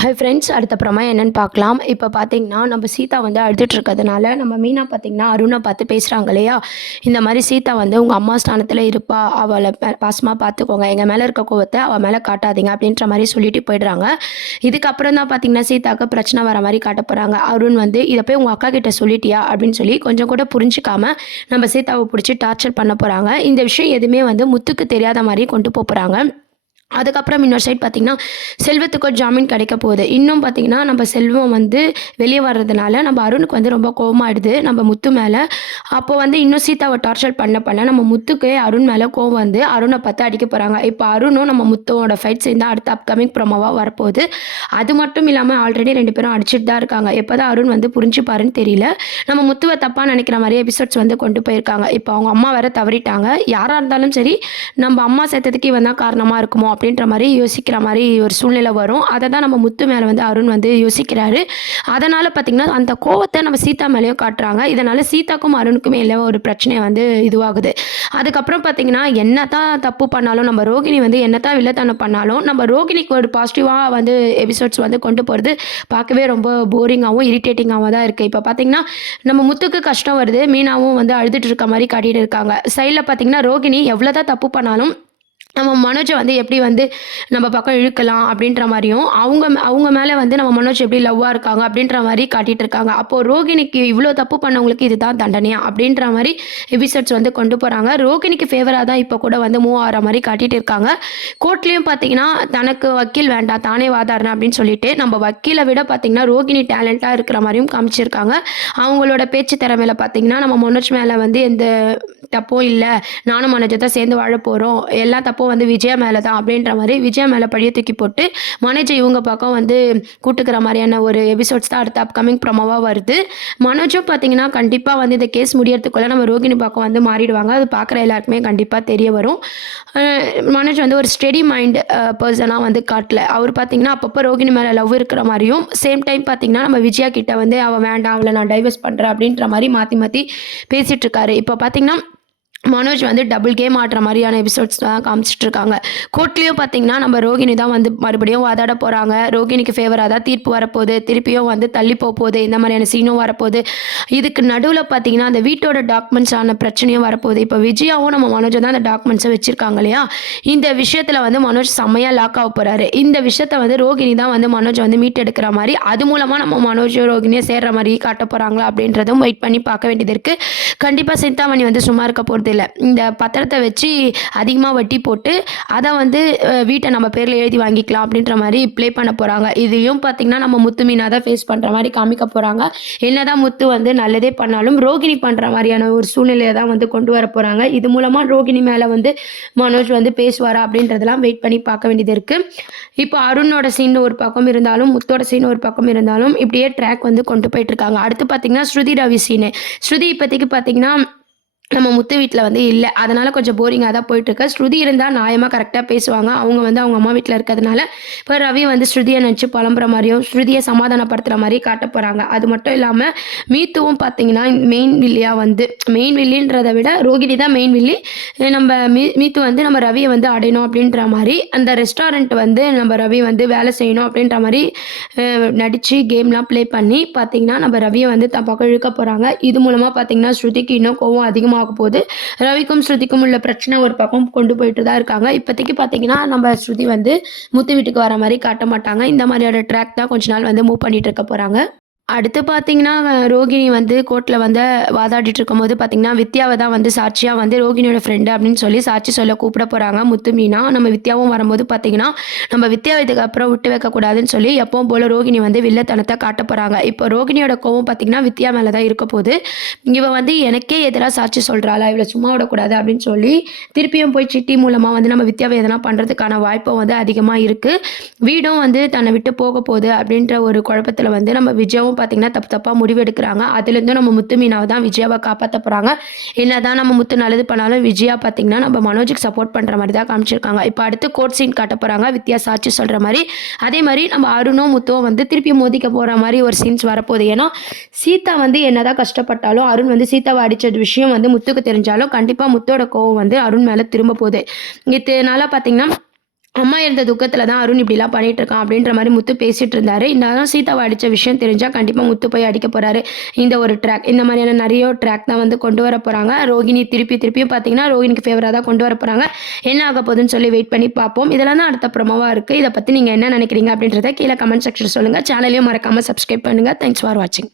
Hi friends, அடுத்தப்புறமா என்னென்னு பார்க்கலாம். இப்போ பார்த்தீங்கன்னா, நம்ம சீதா வந்து அழுதுட்டு இருக்கிறதுனால, நம்ம மீனா பார்த்தீங்கன்னா, அருணை பார்த்து பேசுகிறாங்க இல்லையா? இந்த மாதிரி சீதா வந்து உங்கள் அம்மா ஸ்தானத்தில் இருப்பா, அவளை பாசமாக பார்த்துக்கோங்க, எங்கள் மேலே இருக்க கோவத்தை அவள் மேலே காட்டாதீங்க அப்படின்ற மாதிரி சொல்லிட்டு போயிடுறாங்க. இதுக்கப்புறம் தான் பார்த்தீங்கன்னா, சீதாவுக்கு பிரச்சனை வர மாதிரி காட்ட போகிறாங்க. அருண் வந்து இதை போய் உங்கள் அக்கா கிட்ட சொல்லிட்டியா அப்படின்னு சொல்லி கொஞ்சம் கூட புரிஞ்சிக்காம நம்ம சீதாவை பிடிச்சி டார்ச்சர் பண்ண போகிறாங்க. இந்த விஷயம் எதுவுமே வந்து முத்துக்கு தெரியாத மாதிரி கொண்டு போகிறாங்க. அதுக்கப்புறம் இன்னொரு சைட் பார்த்திங்கன்னா, செல்வத்துக்கும் ஜாமீன் கிடைக்க போகுது. இன்னும் பார்த்திங்கன்னா, நம்ம செல்வம் வந்து வெளியே வர்றதுனால நம்ம அருணுக்கு வந்து ரொம்ப கோவமாயிடுது நம்ம முத்து மேலே. அப்போ வந்து இன்னும் சீதாவை டார்ச்சர் பண்ண நம்ம முத்துக்கு அருண் மேலே கோவம் வந்து அருணை பார்த்து அடிக்க போகிறாங்க. இப்போ அருணும் நம்ம முத்துவோட ஃபைட் சேர்ந்து அடுத்த அப்கமிங் ப்ரோமோவாக வரப்போகுது. அது மட்டும் இல்லாமல் ஆல்ரெடி 2 பேரும் அடிச்சுட்டு தான் இருக்காங்க. எப்போ தான் அருண் வந்து புரிஞ்சுப்பாருன்னு தெரியல. நம்ம முத்துவை தப்பாக நினைக்கிற மாதிரி எபிசோட்ஸ் வந்து கொண்டு போயிருக்காங்க. இப்போ அவங்க அம்மா வேற தவறிட்டாங்க. யாராக இருந்தாலும் சரி, நம்ம அம்மா சேர்த்ததுக்கு இவன் தான் காரணமாக இருக்குமோ அப்படின்ற மாதிரி யோசிக்கிற மாதிரி ஒரு சூழ்நிலை வரும். அதை தான் நம்ம முத்து மேலே வந்து அருண் வந்து யோசிக்கிறாரு. அதனால் பார்த்திங்கன்னா, அந்த கோவத்தை நம்ம சீதா மேலேயும் காட்டுறாங்க. இதனால் சீதாக்கும் அருணுக்குமே எல்லாம் ஒரு பிரச்சனை வந்து இதுவாகுது. அதுக்கப்புறம் பார்த்திங்கன்னா, என்ன தான் தப்பு பண்ணாலும், நம்ம ரோகிணி வந்து என்ன தான் வில்லத்தனம் பண்ணாலும், நம்ம ரோகிணிக்கு ஒரு பாசிட்டிவாக வந்து எபிசோட்ஸ் வந்து கொண்டு போகிறது பார்க்கவே ரொம்ப போரிங்காகவும் இரிட்டேட்டிங்காகவும் தான் இருக்குது. இப்போ பார்த்திங்கன்னா, நம்ம முத்துக்கு கஷ்டம் வருது, மீனாவும் வந்து அழுதுட்டு இருக்க மாதிரி காட்டிகிட்டு இருக்காங்க. சைடில் பார்த்திங்கன்னா, ரோகிணி எவ்வளோ தான் தப்பு பண்ணாலும் நம்ம மனோஜை வந்து எப்படி வந்து நம்ம பக்கம் இழுக்கலாம் அப்படின்ற மாதிரியும், அவங்க மேலே வந்து நம்ம மனோஜ் எப்படி லவ்வாக இருக்காங்க அப்படின்ற மாதிரி காட்டிகிட்டு இருக்காங்க. அப்போது ரோகிணிக்கு இவ்வளோ தப்பு பண்ணவங்களுக்கு இதுதான் தண்டனையா அப்படின்ற மாதிரி எபிசோட்ஸ் வந்து கொண்டு போகிறாங்க. ரோகிணிக்கு ஃபேவராக தான் இப்போ கூட வந்து மூவ் ஆகிற மாதிரி காட்டிகிட்டு இருக்காங்க. கோர்ட்லேயும் பார்த்தீங்கன்னா, தனக்கு வக்கீல் வேண்டாம், தானே வாதாடுறேன் அப்படின்னு சொல்லிட்டு நம்ம வக்கீலை விட பார்த்தீங்கன்னா ரோகிணி டேலண்ட்டாக இருக்கிற மாதிரியும் காமிச்சிருக்காங்க. அவங்களோட பேச்சு திறமையில பார்த்தீங்கன்னா, நம்ம மனோஜ் மேலே வந்து எந்த தப்பும் இல்லை, நானும் மனோஜை தான் சேர்ந்து வாழ போகிறோம், எல்லா தப்பும் வந்து விஜயா மேலே தான் அப்படின்ற மாதிரி விஜயா மேலே பழிய தூக்கி போட்டு மனோஜை இவங்க பக்கம் வந்து கூட்டுக்கிற மாதிரியான ஒரு எபிசோட்ஸ் தான் அடுத்த அப்கமிங் ப்ரோமோவாக வருது. மனோஜும் பார்த்தீங்கன்னா கண்டிப்பாக வந்து இந்த கேஸ் முடியறதுக்குள்ளே நம்ம ரோகிணி பக்கம் வந்து மாறிடுவாங்க. அது பார்க்குற எல்லாருக்குமே கண்டிப்பாக தெரிய வரும். மனோஜ் வந்து ஒரு ஸ்டெடி மைண்ட் பர்சனாக வந்து காட்டல. அவர் பார்த்தீங்கன்னா அப்பப்போ ரோகிணி மேலே லவ் இருக்கிற மாதிரியும், சேம் டைம் பார்த்தீங்கன்னா நம்ம விஜயா கிட்ட வந்து அவள் வேண்டாம், அவளை நான் டைவர்ஸ் பண்ணுறேன் அப்படின்ற மாதிரி மாற்றி மாற்றி பேசிகிட்டு இருக்காரு. இப்போ பார்த்தீங்கன்னா மனோஜ் வந்து டபுள் கேம் ஆடுற மாதிரியான எபிசோட்ஸ் தான் காமிச்சிட்டு இருக்காங்க. கோர்ட்லேயும் பார்த்தீங்கன்னா நம்ம ரோகிணி தான் வந்து மறுபடியும் வாதாட போகிறாங்க. ரோகிணிக்கு ஃபேவராக தான் தீர்ப்பு வரப்போகுது, திருப்பியும் வந்து தள்ளி போகுது, இந்த மாதிரியான சீனும் வரப்போகுது. இதுக்கு நடுவில் பார்த்தீங்கன்னா அந்த வீட்டோட டாக்குமெண்ட்ஸான பிரச்சனையும் வரப்போகுது. இப்போ விஜயாவும் நம்ம மனோஜை தான் அந்த டாக்குமெண்ட்ஸை வச்சுருக்காங்க இல்லையா? இந்த விஷயத்தில் வந்து மனோஜ் செம்மையாக லாக் ஆக போகிறாரு. இந்த விஷயத்தை வந்து ரோகிணி தான் வந்து மனோஜ் வந்து மீட்டெடுக்கிற மாதிரி, அது மூலமாக நம்ம மனோஜ் ரோகிணியை சேர்ற மாதிரி காட்ட போகிறாங்களா அப்படின்றதும் வெயிட் பண்ணி பார்க்க வேண்டியது இருக்குது. கண்டிப்பாக சிந்தாமணி வந்து சும்மா இருக்க போகிறது இல்லை. இந்த பத்திரத்தை வச்சு அதிகமாக வட்டி போட்டு அதை வந்து வீட்டை நம்ம பேரில் எழுதி வாங்கிக்கலாம் அப்படின்ற மாதிரி ப்ளே பண்ண போகிறாங்க. இதையும் பார்த்திங்கன்னா நம்ம முத்து மீனா தான் ஃபேஸ் பண்ணுற மாதிரி காமிக்க போகிறாங்க. என்னதான் முத்து வந்து நல்லதே பண்ணாலும் ரோகிணி பண்ணுற மாதிரியான ஒரு சூழ்நிலையை தான் வந்து கொண்டு வர போகிறாங்க. இது மூலமாக ரோகிணி மேலே வந்து மனோஜ் வந்து பேசுவாரா அப்படின்றதெல்லாம் வெயிட் பண்ணி பார்க்க வேண்டியது இருக்குது. இப்போ அருணோட சீன் ஒரு பக்கம் இருந்தாலும், முத்தோட சீன் ஒரு பக்கம் இருந்தாலும், இப்படியே ட்ராக் வந்து கொண்டு போயிட்டு இருக்காங்க. அடுத்து பார்த்திங்கன்னா ஸ்ருதி ரவி சீனு. ஸ்ருதி இப்போதைக்கு பார்த்திங்கன்னா நம்ம முத்து வீட்டில் வந்து இல்லை, அதனால் கொஞ்சம் போரிங்காக தான் போயிட்டுருக்கு. ஸ்ருதி இருந்தால் நியாயமாக கரெக்டாக பேசுவாங்க. அவங்க வந்து அவங்க அம்மா வீட்டில் இருக்கிறதுனால இப்போ ரவி வந்து ஸ்ருதியை நினச்சி புலம்புற மாதிரியும் ஸ்ருதியை சமாதானப்படுத்துகிற மாதிரி காட்ட போகிறாங்க. அது மட்டும் இல்லாமல் மீத்துவும் பார்த்தீங்கன்னா மெயின் வில்லியாக வந்து, மெயின் வில்லின்றதை விட ரோகிணி தான் மெயின் வில்லி. நம்ம மீத்து வந்து நம்ம ரவியை வந்து அடையணும் அப்படின்ற மாதிரி, அந்த ரெஸ்டாரண்ட் வந்து நம்ம ரவி வந்து வேலை செய்யணும் அப்படின்ற மாதிரி நடித்து கேம்லாம் ப்ளே பண்ணி பார்த்தீங்கன்னா நம்ம ரவியை வந்து தப்பாக இழுக்க போகிறாங்க. இது மூலமாக பார்த்தீங்கன்னா ஸ்ருதிக்கு இன்னும் கோவம் அதிகமாக போது. ரவிக்கும் ஸ்ருதிக்கும் உள்ள பிரச்சனை ஒரு பக்கம் கொண்டு போயிட்டு தான் இருக்காங்க. இப்போதைக்கு பார்த்தீங்கன்னா நம்ம ஸ்ருதி வந்து முத்து வீட்டுக்கு வர மாதிரி காட்ட மாட்டாங்க. இந்த மாதிரியான ட்ராக் தான் கொஞ்ச நாள் வந்து மூவ் பண்ணிட்டு இருக்க போகிறாங்க. அடுத்து பார்த்தீங்கன்னா ரோகிணி வந்து கோர்ட்டில் வந்து வாதாடிட்டு இருக்கும்போது பார்த்தீங்கன்னா வித்யாவை தான் வந்து சாட்சியாக வந்து ரோகிணியோட ஃப்ரெண்டு அப்படின்னு சொல்லி சாட்சி சொல்ல கூப்பிட போகிறாங்க முத்து மீனா. நம்ம வித்யாவும் வரும்போது பார்த்தீங்கன்னா நம்ம வித்யா இதுக்கப்புறம் விட்டு வைக்கக்கூடாதுன்னு சொல்லி எப்பவும் போல் ரோகிணி வந்து வில்லத்தனத்தை காட்ட போகிறாங்க. இப்போ ரோகிணியோட கோவம் பார்த்தீங்கன்னா வித்யா மேலே தான் இருக்க போகுது. இவன் வந்து எனக்கே எதிராக சாட்சி சொல்கிறாளா, இவளை சும்மா விடக்கூடாது அப்படின்னு சொல்லி திருப்பியும் போய் சிட்டி மூலமாக வந்து நம்ம வித்யாவை எதனா பண்ணுறதுக்கான வாய்ப்பும் வந்து அதிகமாக இருக்குது. வீடும் வந்து தன்னை விட்டு போக போகுது அப்படின்ற ஒரு குழப்பத்தில் வந்து நம்ம விஜயாவும் பார்த்தீங்கன்னா தப்பாக முடிவு எடுக்கிறாங்க. அதுலேருந்து நம்ம முத்து மீனாவை தான் விஜயாவை காப்பாற்ற போகிறாங்க. என்னதான் நம்ம முத்து நல்லது பண்ணாலும் விஜயா பார்த்தீங்கன்னா நம்ம மனோஜுக்கு சப்போர்ட் பண்ணுற மாதிரி தான் காமிச்சிருக்காங்க. இப்போ அடுத்து கோர்ட் சீன் காட்ட போகிறாங்க வித்யா சாட்சி சொல்கிற மாதிரி. அதே மாதிரி நம்ம அருணும் முத்துவும் வந்து திருப்பி மோதிக்க போகிற மாதிரி ஒரு சீன்ஸ் வரப்போகுது. ஏன்னா சீதா வந்து என்னதான் கஷ்டப்பட்டாலும் அருண் வந்து சீதாவை அடித்த விஷயம் வந்து முத்துக்கு தெரிஞ்சாலும் கண்டிப்பாக முத்தோட கோவம் வந்து அருண் மேலே திரும்ப போகுது. இதனால பார்த்தீங்கன்னா அம்மா இருந்த துக்கத்துல தான் அருண் இப்படிலாம் பண்ணிட்டு இருக்கான் அப்படின்ற மாரி முத்து பேசிட்டு இருந்தாரு. இருந்தாலும் சீதாவ அடிச்ச விஷயம் தெரிஞ்சா கண்டிப்பா முத்து போய் அடிக்க போறாரு. இந்த ஒரு ட்ராக் இந்த மாதிரியான நெறைய ட்ராக் தான் வந்து கொண்டு வர போறாங்க. ரோகிணி திருப்பியும் பார்த்தீங்கன்னா, ரோகிணிக்கு ஃபேவரா தான் கொண்டு வர போறாங்க. என்ன ஆக போகுதுன்னு சொல்லி வெயிட் பண்ணி பார்ப்போம். இதெல்லாம் தான் அடுத்த ப்ரோமோவா இருக்கு. இத பத்தி நீங்க என்ன நெனைக்கிறீங்க அப்படின்றத கீழ கமெண்ட் செக்ஷன்ல சொல்லுங்க. சேனலையும் மறக்காம சப்ஸ்கிரைப் பண்ணுங்க. தேங்க்ஸ் ஃபார் வாட்சிங்.